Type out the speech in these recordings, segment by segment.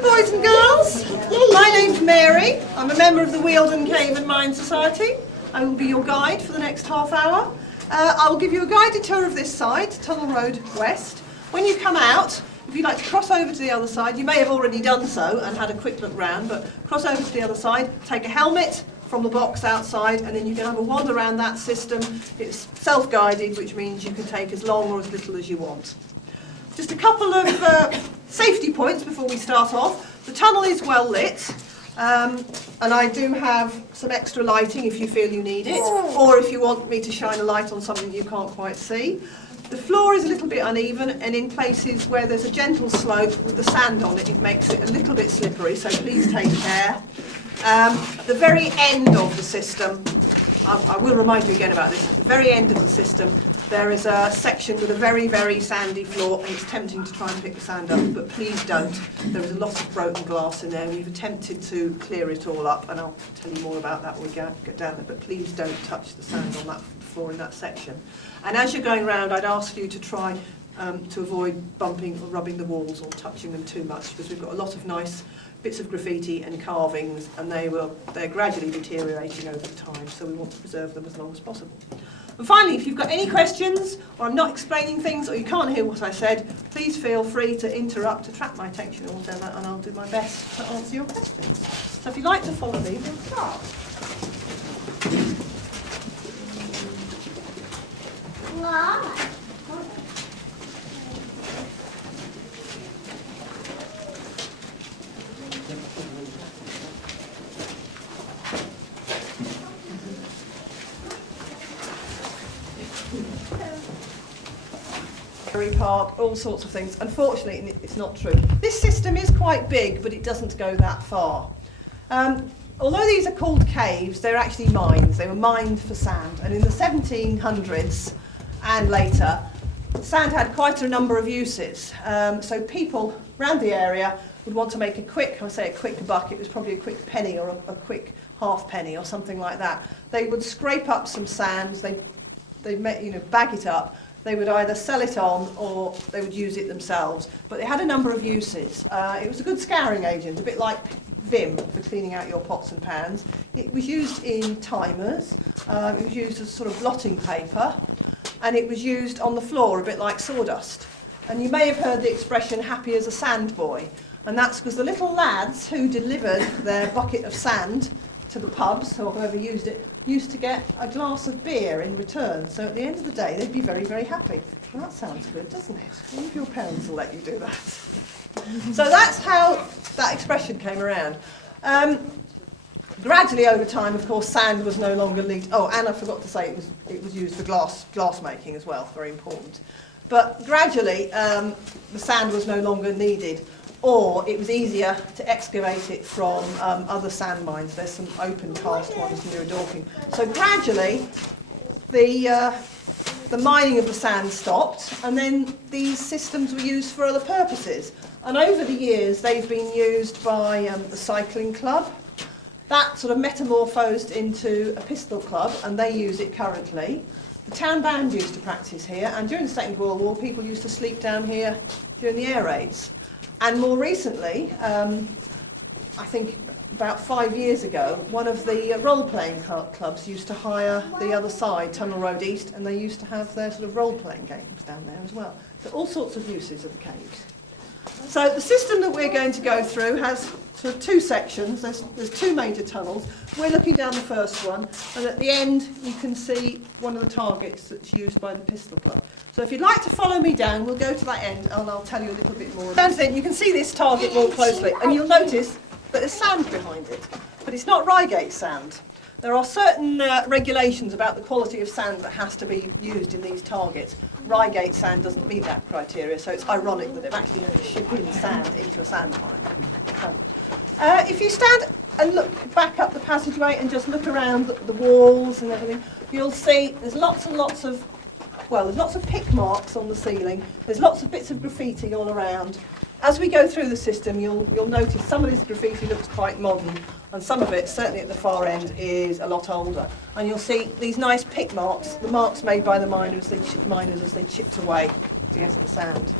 Welcome, boys and girls. My name's Mary. I'm a member of the Wealden Cave and Mine Society. I will be your guide for the next half hour. I will give you a guided tour of this side, Tunnel Road West. When you come out, if you'd like to cross over to the other side, you may have already done so and had a quick look round, but cross over to the other side, take a helmet from the box outside, and then you can have a wander around that system. It's self-guided, which means you can take as long or as little as you want. Just a couple of safety points before we start off. The tunnel is well lit, and I do have some extra lighting if you feel you need it, or if you want me to shine a light on something you can't quite see. The floor is a little bit uneven, and in places where there's a gentle slope with the sand on it, it makes it a little bit slippery, so please take care. At the very end of the system, I will remind you again about this, at the very end of the system there is a section with a very, very sandy floor, and it's tempting to try and pick the sand up, but please don't. There is a lot of broken glass in there, and we've attempted to clear it all up, and I'll tell you more about that when we get down there, but please don't touch the sand on that floor in that section. And as you're going around, I'd ask you to try to avoid bumping or rubbing the walls or touching them too much, because we've got a lot of nice bits of graffiti and carvings, and they're gradually deteriorating over time, so we want to preserve them as long as possible. And finally, if you've got any questions, or I'm not explaining things, or you can't hear what I said, please feel free to interrupt, attract my attention or whatever, and I'll do my best to answer your questions. So if you'd like to follow me, we'll start. Park, all sorts of things. Unfortunately, it's not true. This system is quite big, but it doesn't go that far. Although these are called caves, they're actually mines. They were mined for sand, and in the 1700s and later, sand had quite a number of uses. So people around the area would want to make a quick buck. It was probably a quick penny or a quick halfpenny or something like that. They would scrape up some sand. They'd bag it up. They would either sell it on or they would use it themselves. But it had a number of uses. It was a good scouring agent, a bit like Vim for cleaning out your pots and pans. It was used in timers. It was used as sort of blotting paper. And it was used on the floor, a bit like sawdust. And you may have heard the expression, happy as a sand boy. And that's because the little lads who delivered their bucket of sand to the pubs, or whoever used it, used to get a glass of beer in return. So at the end of the day, they'd be very, very happy. Well, that sounds good, doesn't it? One of your parents will let you do that. So that's how that expression came around. Gradually over time, of course, sand was no longer needed. Oh, and I forgot to say it was used for glass making as well, very important. But gradually, the sand was no longer needed, or it was easier to excavate it from other sand mines. There's some open cast ones near Dorking. So gradually, the mining of the sand stopped, and then these systems were used for other purposes. And over the years, they've been used by the cycling club. That sort of metamorphosed into a pistol club, and they use it currently. The town band used to practice here, and during the Second World War, people used to sleep down here during the air raids. And more recently, I think about 5 years ago, one of the role-playing clubs used to hire the other side, Tunnel Road East, and they used to have their sort of role-playing games down there as well. So all sorts of uses of the caves. So the system that we're going to go through has sort of two sections. There's two major tunnels. We're looking down the first one, and at the end you can see one of the targets that's used by the pistol club. So if you'd like to follow me down, we'll go to that end and I'll tell you a little bit more. Down to the end, you can see this target more closely, and you'll notice that there's sand behind it, but it's not Reigate sand. There are certain regulations about the quality of sand that has to be used in these targets. Reigate sand doesn't meet that criteria, so it's ironic that they've actually had to ship in sand into a sand mine. If you stand and look back up the passageway and just look around the walls and everything, you'll see there's lots and lots of, there's lots of pick marks on the ceiling. There's lots of bits of graffiti all around. As we go through the system, you'll notice some of this graffiti looks quite modern, and some of it, certainly at the far end, is a lot older. And you'll see these nice pick marks, the marks made by the miners as they chipped away to get at the sand.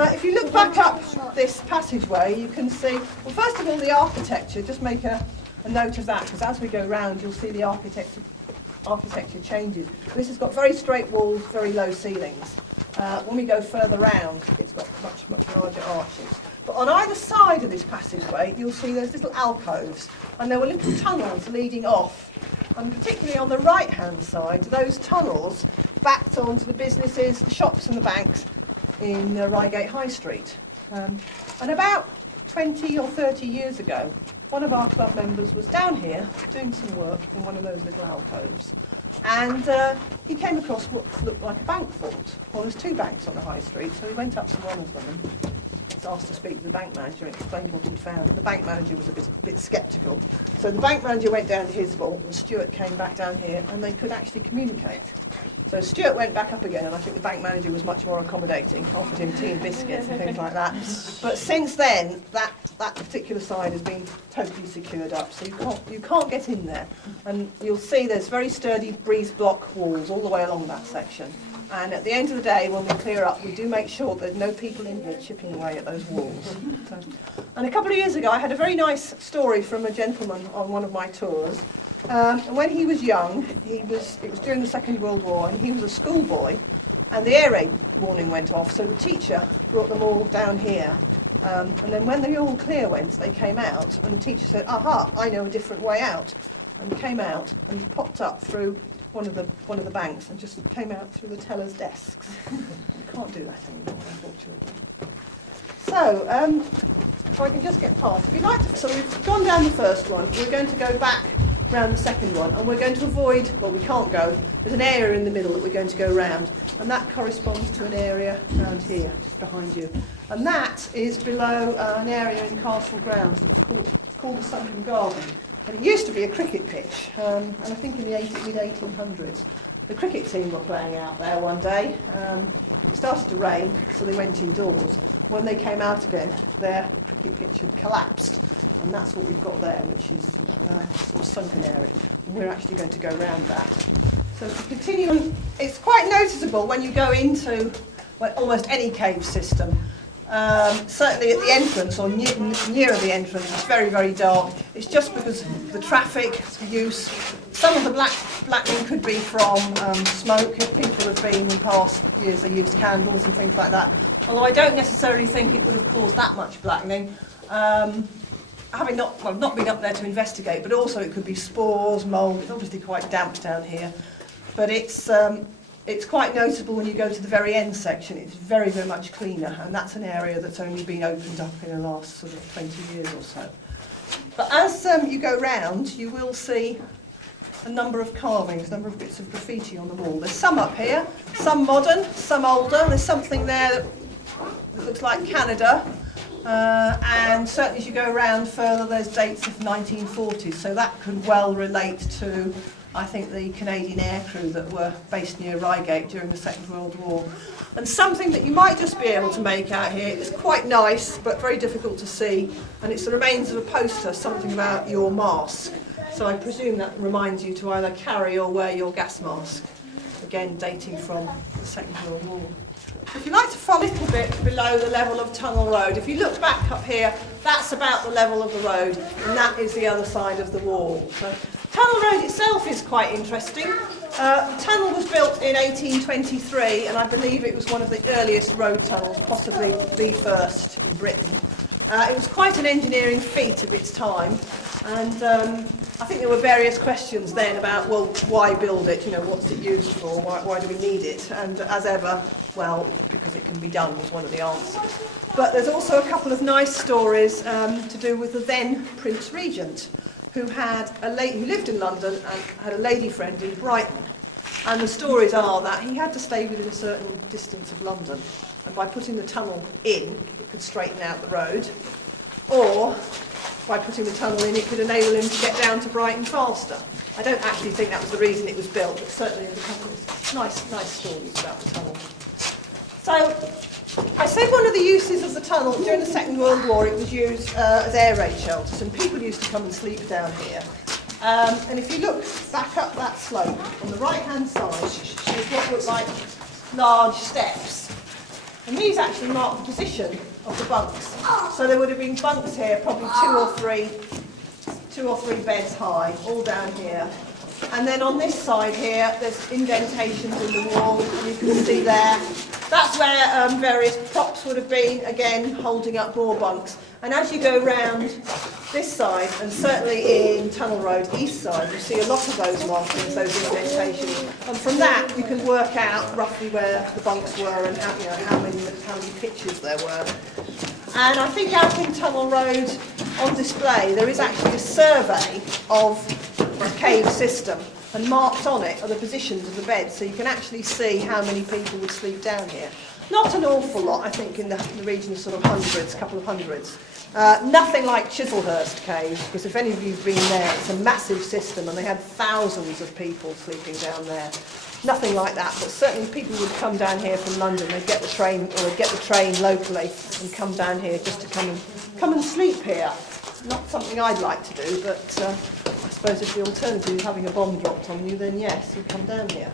If you look back up this passageway, you can see, well, first of all, the architecture. Just make a note of that, because as we go round, you'll see the architecture changes. This has got very straight walls, very low ceilings. When we go further round, it's got much larger arches. But on either side of this passageway, you'll see there's little alcoves, and there were little tunnels leading off. And particularly on the right-hand side, those tunnels backed onto the businesses, the shops and the banks in Reigate High Street. And about 20 or 30 years ago, one of our club members was down here doing some work in one of those little alcoves. And he came across what looked like a bank vault. Well, there's two banks on the high street, so he went up to one of them and was asked to speak to the bank manager and explain what he'd found. And the bank manager was a bit sceptical. So the bank manager went down to his vault, and Stuart came back down here, and they could actually communicate. So Stuart went back up again, and I think the bank manager was much more accommodating, offered him tea and biscuits and things like that. But since then, that particular side has been totally secured up, so you can't get in there. And you'll see there's very sturdy breeze block walls all the way along that section. And at the end of the day, when we clear up, we do make sure there's no people in here chipping away at those walls. And a couple of years ago, I had a very nice story from a gentleman on one of my tours. And when he was young, it was during the Second World War, and he was a schoolboy, and the air raid warning went off, so the teacher brought them all down here. And then when the all clear went, they came out, and the teacher said, "Aha, I know a different way out," and came out and popped up through one of the banks and just came out through the tellers' desks. You can't do that anymore, unfortunately. So, if I can just get past, if you'd like to. So we've gone down the first one. We're going to go back round the second one, and we're going to avoid, well, we can't go, there's an area in the middle that we're going to go round, and that corresponds to an area round here, just behind you. And that is below an area in Castle Grounds that's called the Sunken Garden. And it used to be a cricket pitch, and I think in the mid-1800s, the cricket team were playing out there one day. It started to rain, so they went indoors. When they came out again, their cricket pitch had collapsed. And that's what we've got there, which is a sort of sunken area. And we're actually going to go round that. So if we continue on, it's quite noticeable when you go into almost any cave system. Certainly at the entrance, or nearer the entrance, it's very, very dark. It's just because of the traffic use. Some of the blackening could be from smoke. If people have been in past years, they used candles and things like that. Although I don't necessarily think it would have caused that much blackening. Having not been up there to investigate, but also it could be spores, mould. It's obviously quite damp down here, but it's quite noticeable when you go to the very end section. It's very, very much cleaner, and that's an area that's only been opened up in the last sort of 20 years or so. But as you go round, you will see a number of carvings, a number of bits of graffiti on the wall. There's some up here, some modern, some older. There's something there that looks like Canada. And certainly as you go around further, there's dates of 1940s, so that could well relate to, I think, the Canadian aircrew that were based near Reigate during the Second World War. And something that you might just be able to make out here is quite nice, but very difficult to see, and it's the remains of a poster, something about your mask. So I presume that reminds you to either carry or wear your gas mask, again dating from the Second World War. If you'd like to follow a little bit below the level of Tunnel Road, if you look back up here, that's about the level of the road, and that is the other side of the wall. So, Tunnel Road itself is quite interesting. The tunnel was built in 1823, and I believe it was one of the earliest road tunnels, possibly the first in Britain. It was quite an engineering feat of its time, and I think there were various questions then about, well, why build it? You know, what's it used for? Why do we need it? And as ever, well, because it can be done was one of the answers. But there's also a couple of nice stories to do with the then Prince Regent, who lived in London and had a lady friend in Brighton. And the stories are that he had to stay within a certain distance of London, and by putting the tunnel in, it could straighten out the road, or by putting the tunnel in, it could enable him to get down to Brighton faster. I don't actually think that was the reason it was built, but certainly there's a couple of nice stories about the tunnel. So, I said one of the uses of the tunnel during the Second World War, it was used as air raid shelters, and people used to come and sleep down here. And if you look back up that slope, on the right-hand side, there's what look like large steps. And these actually mark the position of the bunks. So there would have been bunks here, probably two or three beds high, all down here. And then on this side here, there's indentations in the wall, and you can see there. That's where various props would have been, again, holding up more bunks. And as you go round this side, and certainly in Tunnel Road east side, you see a lot of those markings, those indentations. And from that, you can work out roughly where the bunks were and how many pitches there were. And I think out in Tunnel Road on display, there is actually a survey of the cave system, and marked on it are the positions of the beds, so you can actually see how many people would sleep down here. Not an awful lot, I think, in the region of sort of hundreds, a couple of hundreds. Nothing like Chislehurst Cave, because if any of you've been there, it's a massive system, and they had thousands of people sleeping down there. Nothing like that, but certainly people would come down here from London. They'd get the train, or they'd get the train locally and come down here just to come and sleep here. Not something I'd like to do, but I suppose if the alternative is having a bomb dropped on you, then yes, you'd come down here.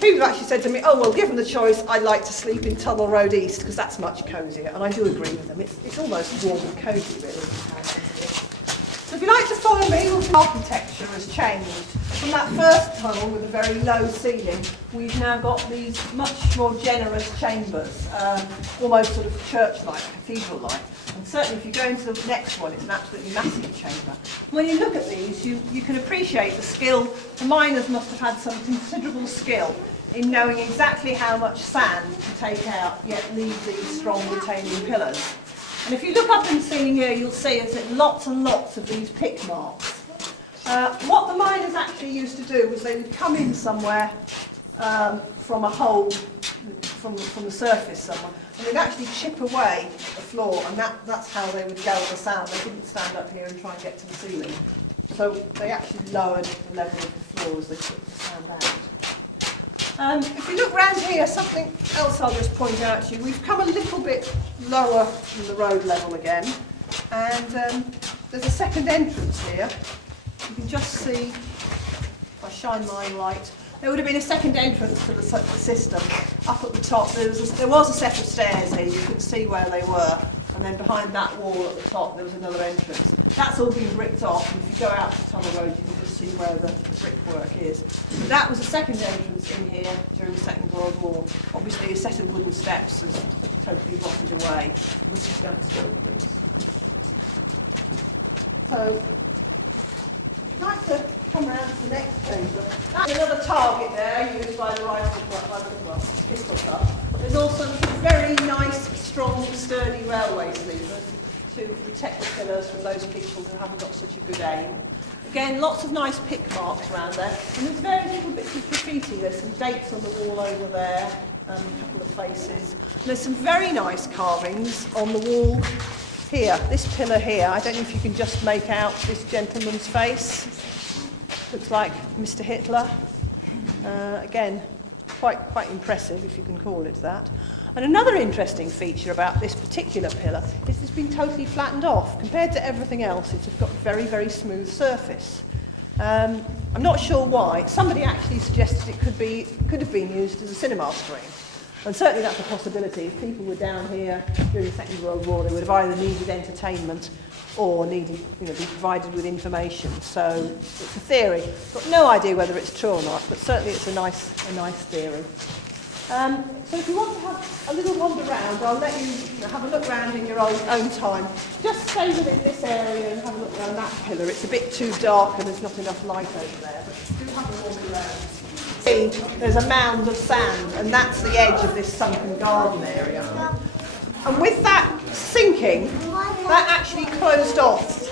People have actually said to me, oh, well, given the choice, I'd like to sleep in Tunnel Road East, because that's much cosier, and I do agree with them. It's almost warm and cosy, really. So if you'd like to follow me, the architecture has changed. From that first tunnel with a very low ceiling, we've now got these much more generous chambers, almost sort of church-like, cathedral-like. And certainly if you go into the next one, it's an absolutely massive chamber. When you look at these, you can appreciate the skill. The miners must have had some considerable skill in knowing exactly how much sand to take out, yet leave these strong retaining pillars. And if you look up in the ceiling here, you'll see there's lots and lots of these pick marks. What the miners actually used to do was they would come in somewhere from a hole, from the surface somewhere, and they'd actually chip away the floor, and that's how they would gather the sand. They didn't stand up here and try and get to the ceiling. So they actually lowered the level of the floor as they chipped the sand out. If you look round here, something else I'll just point out to you. We've come a little bit lower than the road level again, and there's a second entrance here. You can just see, if I shine my light, there would have been a second entrance to the system up at the top. There was a set of stairs here, you can see where they were, and then behind that wall at the top there was another entrance. That's all been bricked off, and if you go out to Tunnel Road you can just see where the brickwork is. But that was a second entrance in here during the Second World War. Obviously a set of wooden steps has totally rotted away. We'll just go still, please. So, I'd like to come round to the next chamber. That's another target there used by the pistol club. There's also very nice, strong, sturdy railway sleepers to protect the pillars from those people who haven't got such a good aim. Again, lots of nice pick marks around there, and there's very little bits of graffiti. There's some dates on the wall over there, a couple of faces. And there's some very nice carvings on the wall here, this pillar here. I don't know if you can just make out this gentleman's face. Looks like Mr. Hitler. Again, quite impressive, if you can call it that. And another interesting feature about this particular pillar is it's been totally flattened off. Compared to everything else, it's got a very, very smooth surface. I'm not sure why. Somebody actually suggested it could have been used as a cinema screen. And certainly that's a possibility. If people were down here during the Second World War, they would have either needed entertainment or needed, be provided with information. So it's a theory. Got no idea whether it's true or not, but certainly it's a nice theory. So if you want to have a little wander around, I'll let you have a look around in your own time. Just stay within this area and have a look around that pillar. It's a bit too dark and there's not enough light over there, but do have a wander around. See, there's a mound of sand, and that's the edge of this sunken garden area. And with that sinking, that actually closed off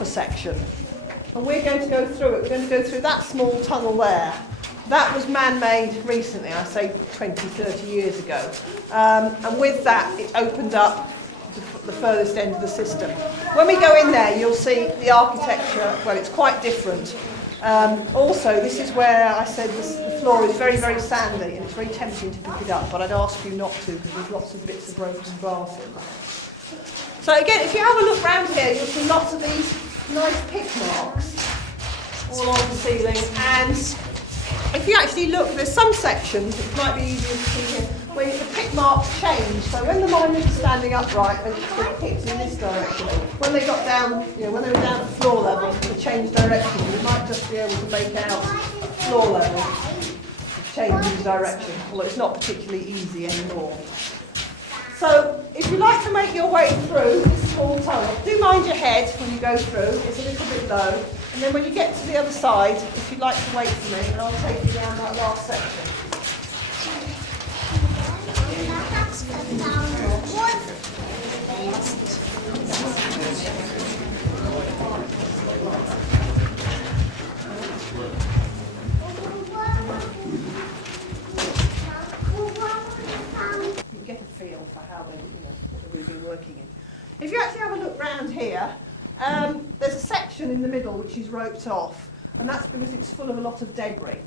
a section. And we're going to go through it. We're going to go through that small tunnel there. That was man-made recently, I say 20, 30 years ago. And with that, it opened up the furthest end of the system. When we go in there, you'll see the architecture, well, it's quite different. Also, this is where I said the floor is very, very sandy, and it's very tempting to pick it up, but I'd ask you not to, because there's lots of bits of broken glass in there. So again, if you have a look round here, you'll see lots of these nice pick marks all on the ceiling, and If you actually look, there's some sections, it might be easier to see here, where the pit marks change. So when the miners are standing upright, they put pits in this direction. When they got down, when they were down at floor level, they changed direction. You might just be able to make out at floor level, changing direction, although it's not particularly easy anymore. So if you like to make your way through this small tunnel, do mind your head when you go through, it's a little bit low. And then when you get to the other side, if you'd like to wait for me, and I'll take you down that last section. You get a feel for how we've been working in. If you actually have a look round here, there's a section in the middle which is roped off, and that's because it's full of a lot of debris.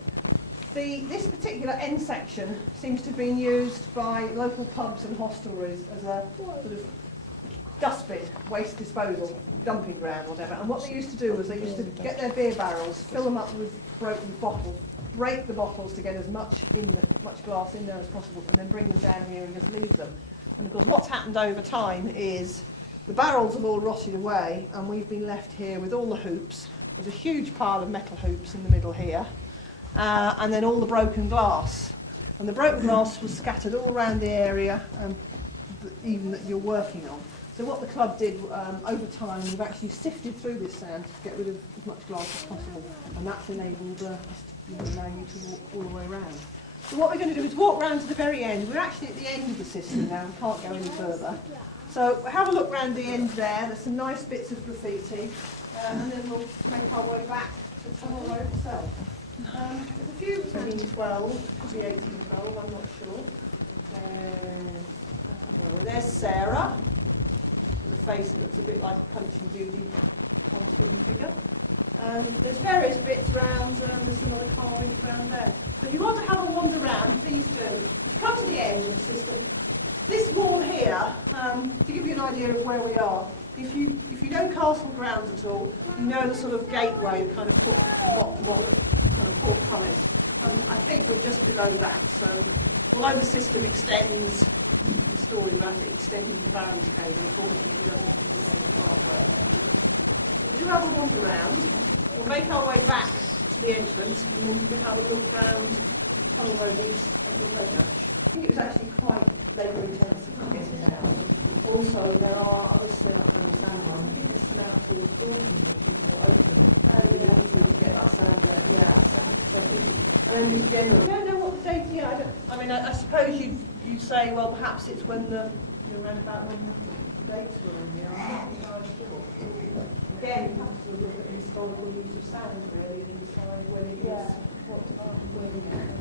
This particular end section seems to have been used by local pubs and hostelries as a sort of dustbin, waste disposal, dumping ground, whatever. And what they used to do was they used to get their beer barrels, fill them up with broken bottles, break the bottles to get as much glass in there as possible, and then bring them down here and just leave them. And of course, what's happened over time is the barrels have all rotted away, and we've been left here with all the hoops. There's a huge pile of metal hoops in the middle here, and then all the broken glass. And the broken glass was scattered all around the area, even that you're working on. So what the club did over time, we've actually sifted through this sand to get rid of as much glass as possible, and that's enabled us to allow you to walk all the way around. So what we're going to do is walk round to the very end. We're actually at the end of the system now, we can't go any further. So have a look round the end there, there's some nice bits of graffiti, and then we'll make our way back to the tunnel road itself. There's a few 1812, could be 1812, I'm not sure. Well, there's Sarah, with a face that looks a bit like a Punch and Judy cartoon figure. There's various bits round, there's some other carving around there. So if you want to have a wander round, please do. Come to the end of the system. This wall here, to give you an idea of where we are, if you know Castle grounds at all, you know the sort of gateway, kind of portcullis. I think we're just below that. So although the system extends, the story about it extending the Barons Cave, unfortunately it doesn't extend halfway. So do have a wander around. We'll make our way back to the entrance, and then you can have a look round Tunnel Road East at your leisure. I think it was actually quite labour intensive to get it out. Also, there are other steps on the sand line. I think there's some out towards Wealden, which is more open. Really easy to get that sand out. Yeah. And then just generally, I don't know what the date is. I suppose you'd say, well, perhaps it's when around about when the dates were in there. I'm not entirely sure. Again, you have to look at the historical use of sand, really, and decide when it is, when it is.